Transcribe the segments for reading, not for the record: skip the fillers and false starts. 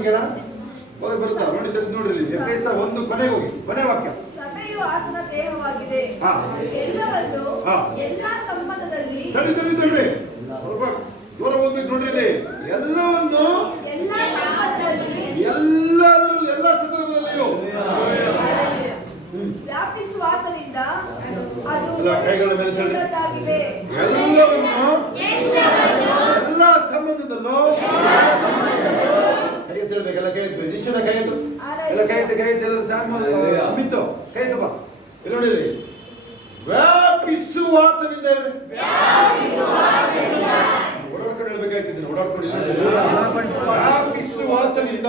ನಿಮಗೆಲ್ಲ ಓದಕ್ಕೆ ಬರುತ್ತಾ? ನೋಡಿ ನೋಡ್ರಿ, ಎಫೆಸ 1 ಕೊನೆಗೆ ಹೋಗಿ, ಕೊನೆ ವಾಕ್ಯ. ಸಭೆಯು ಆತನ ದೇಹವಾಗಿದೆ. ಹಾ. ಎಲ್ಲವನ್ನು ಹಾ. ಎಲ್ಲಾ ಸಂಬಂಧದಲ್ಲಿ ತಡಿ ಸ್ವಲ್ಪ ಜೋರ ಓದ್ಬೇಕು ನೋಡ್ರಿ ಇಲ್ಲಿ. ಎಲ್ಲವನ್ನು ಎಲ್ಲಾ ಸಂಬಂಧದಲ್ಲಿ ಎಲ್ಲದರಲ್ಲೂ ಎಲ್ಲ ಸಂದರ್ಭದಲ್ಲಿಯೂ ವ್ಯಾಪಿಸುವ ಆತನಿಂದ ಅದು ಎಲ್ಲ ಕೈಗಳ ಮೇಲೆ ತಳ್ಳಿ. ಉನ್ನತವಾಗಿದೆ. ಎಲ್ಲವನ್ನು ಎಲ್ಲ ಸಂಬಂಧದಲ್ಲೂ ಕೈ ಎತ್ತಬೇಕೆಲ್ಲ, ಕೈ ಎತ್ತಬೇಕು, ನಿಶ್ಚಯ ಕೈ ಎತ್ತು, ಎಲ್ಲ ಕೈ ಎತ್ತು, ಕೈ ಎತ್ತು, ಎಲ್ಲ ಮಿತ್ತು ಕೈ ಎತ್ತಪ್ಪ. ಇಲ್ಲಿ ನೋಡಿ, ವ್ಯಾಪಿಸುವ ಆತನಿಂದ ಓಡಾಡ್ಕೊಂಡು ಹೇಳ್ಬೇಕಾಗ್ತಿದ್ದೀನಿ, ಓಡಾಡ್ಕೊಂಡು ವ್ಯಾಪಿಸುವ ಆತನಿಂದ.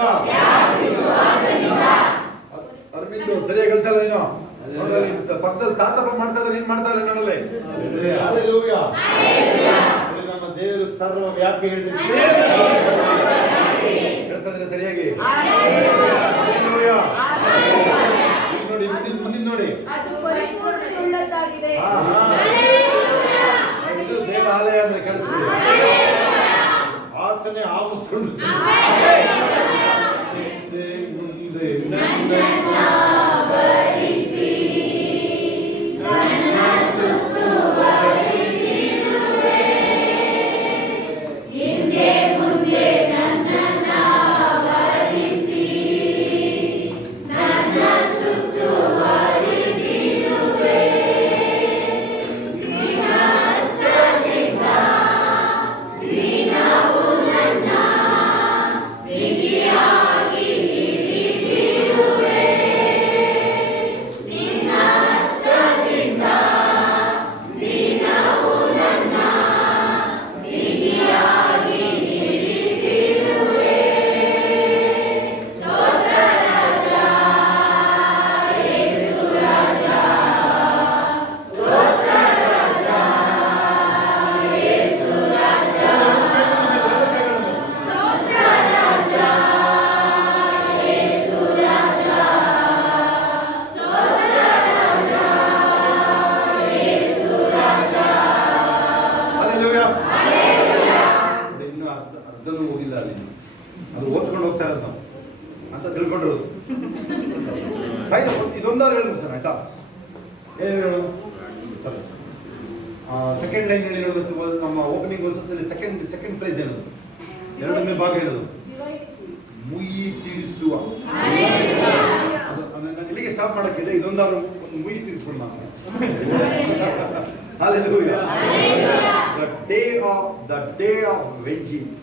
ಅರವಿಂದ್ ಸರಿಯಾಗಿ ಹೇಳ್ತಲ್ಲ ನೀನು, ನೋಡಲ್ಲ ಪಕ್ಕದಲ್ಲಿ ತಾತಪ್ಪ ಮಾಡ್ತಾ ಇದ್ರೆ ನೀನ್ ಮಾಡ್ತಾ ಇಲ್ಲ ನೋಡಲ್ಲ. ನಮ್ಮ ದೇವರು ಸರ್ವ ವ್ಯಾಪಿ ಹೇಳ್ತಂದ್ರೆ ಸರಿಯಾಗಿ ನೋಡಿ, ಮುಂದಿನ ನೋಡಿ, ಅದು ಪರಿಪೂರ್ಣತೆಯುಳ್ಳದ್ದಾಗಿದೆ. ಇದು ದೇವಾಲಯ ಅಂದ್ರೆ ಕೆಲಸ, ಆತನೇ ಆವರಿಸ್ಕೊಂಡು ಅರ್ಧನೂ ಹೋಗಿಲ್ಲ ಅಲ್ಲಿ, ಅದು ಓದ್ಕೊಂಡು ಹೋಗ್ತಾ ಇರೋದು ನಾವು ಅಂತ ತಿಳ್ಕೊಂಡಿರೋದು. ಇದೊಂದಾದ್ರು ಹೇಳಿ ಸರ್, ಆಯ್ತಾ? ಏನು ಹೇಳೋದು? ಸೆಕೆಂಡ್ ಲೈನ್ ಹೇಳಿ ಹೇಳೋದು. ನಮ್ಮ ಓಪನಿಂಗ್ ವರ್ಸಸ್ಸಲ್ಲಿ ಸೆಕೆಂಡ್ ಪ್ರೈಸ್ ಏನದು? ಎರಡನೇ ಭಾಗ ಏನದು? ಮುಯಿ ತೀರಿಸುವ. ಇಲ್ಲಿಗೆ ಸ್ಟಾಪ್ ಮಾಡಕ್ಕಿದೆ, ಇದೊಂದಾದ್ರು ಒಂದು ಮುಯಿ ತೀರಿಸ್ಕೊಂಡು ನಾನು. Hallelujah. The day of vengeance.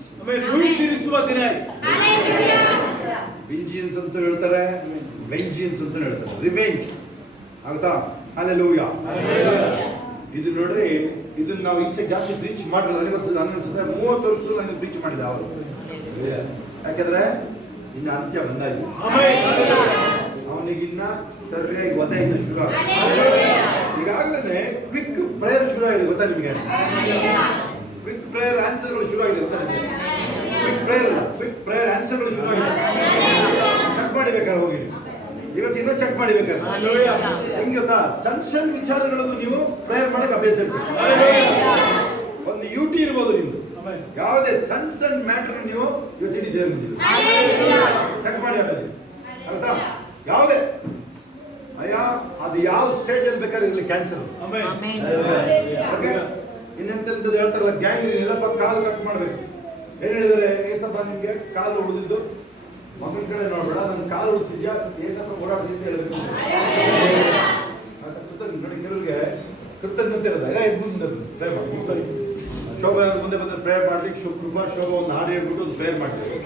ಮುಯಿ ತೀರಿಸುವ ದಿನ. Vengeance ಅಂತ ಹೇಳ್ತಾರೆ, vengeance ಅಂತ ಹೇಳ್ತಾರೆ, ರಿವೆಂಜ್ ಆಗುತ್ತಾ? Hallelujah. ಇದು ನೋಡ್ರಿ, ಇದನ್ನ ನಾವು ಈಚೆ ಜಾಸ್ತಿ ಬ್ರೀಚ್ ಮಾಡಿಲ್ಲ. ನನಗೆ ಗೊತ್ತಿಲ್ಲ, ನನ್ನ ಅನ್ಸುತ್ತೆ 30 ವರ್ಷದಲ್ಲಿ ನನಗೆ ಬ್ರೀಚ್ ಮಾಡಿದೆ ಅವರು. ಯಾಕಂದ್ರೆ ಇನ್ನು ಅಂತ್ಯ ಬಂದಾಯ್ತು, ಅವನಿಗಿನ್ನ ಸರಿಯಾಗಿ ಒದೆ ಇನ್ನು ಶುರು ಆಗುತ್ತೆ. ಈಗಾಗಲೇ ಕ್ವಿಕ್ ಪ್ರೇಯರ್ ಶುರು ಆಗಿದೆ, ಗೊತ್ತಾ ನಿಮಗೆ? ಕ್ವಿಕ್ ಪ್ರೇಯರ್ ಆನ್ಸರ್ಗಳು ಶುರು ಆಗಿದೆ, ಗೊತ್ತಾ ನಿಮಗೆ? ಕ್ವಿಕ್ ಪ್ರೇಯರ್ ಆನ್ಸರ್ಗಳು ಶುರು ಆಗಿದೆ. ಚೆಕ್ ಮಾಡಿಬೇಕಾದ್ರೆ ಹೋಗಿ ಇವತ್ತು ಇನ್ನೂ ಚೆಕ್ ಮಾಡಿಬೇಕಾದ್ರೆ ಹೆಂಗೆ ಗೊತ್ತಾ? ಸಣ್ಣ ವಿಚಾರಗಳಿಗೂ ನೀವು ಪ್ರೇಯರ್ ಮಾಡಕ್ಕೆ ಅಭ್ಯಾಸ ಇರ್ಬೇಕು. ಒಂದು ಯುಟಿ ಇರ್ಬೋದು ನಿಮ್ದು, ಯಾವುದೇ ಸಣ್ಣ ಮ್ಯಾಟರ್ ನೀವು ಇವತ್ತಿನ ದೇವ್ರ ಮುಂದೆ ಚೆಕ್ ಮಾಡಿ ಆಯ್ತಾ? ಯಾವುದೇ ಅದು ಯಾವ ಸ್ಟೇಜ್ ಅಲ್ಲಿ ಬೇಕಾದ್ರೆ ಇರಲಿ, ಕ್ಯಾನ್ಸರ್ ಇನ್ನೆಂತದ್ದು ಹೇಳ್ತಾರಲ್ಲ, ಗ್ಯಾಂಗ್ ಎಲ್ಲಪ್ಪ ಕಾಲು ಕಟ್ ಮಾಡ್ಬೇಕು. ಏನ್ ಹೇಳಿದಾರೆ? ಏಸಪ್ಪ ನಿಮ್ಗೆ ಕಾಲು ಉಳಿದಿದ್ದು ಮಗನ ಕಡೆ ನೋಡ್ಬೇಡ, ನನ್ನ ಕಾಲು ಉಳಿಸಿದ್ಯಾ, ಏಸಪ್ಪ ಓಡಾಡ್ತಿದ್ದೆ ಹೇಳಬೇಕು. ನೋಡಿ, ಕೆಲವ್ರಿಗೆ ಕೃತಜ್ಞತೆ ಇರೋದ ಶೋಭಾ ಮುಂದೆ ಬಂದ್ರೆ ಪ್ರೇಯರ್ ಮಾಡ್ಲಿಕ್ಕೆ, ಕೃಪಾ ಶೋಭಾ ಒಂದು ಹಾಡು ಹೇಳ್ಬಿಟ್ಟು ಒಂದು ಪ್ರೇಯರ್ ಮಾಡ್ತೀವಿ.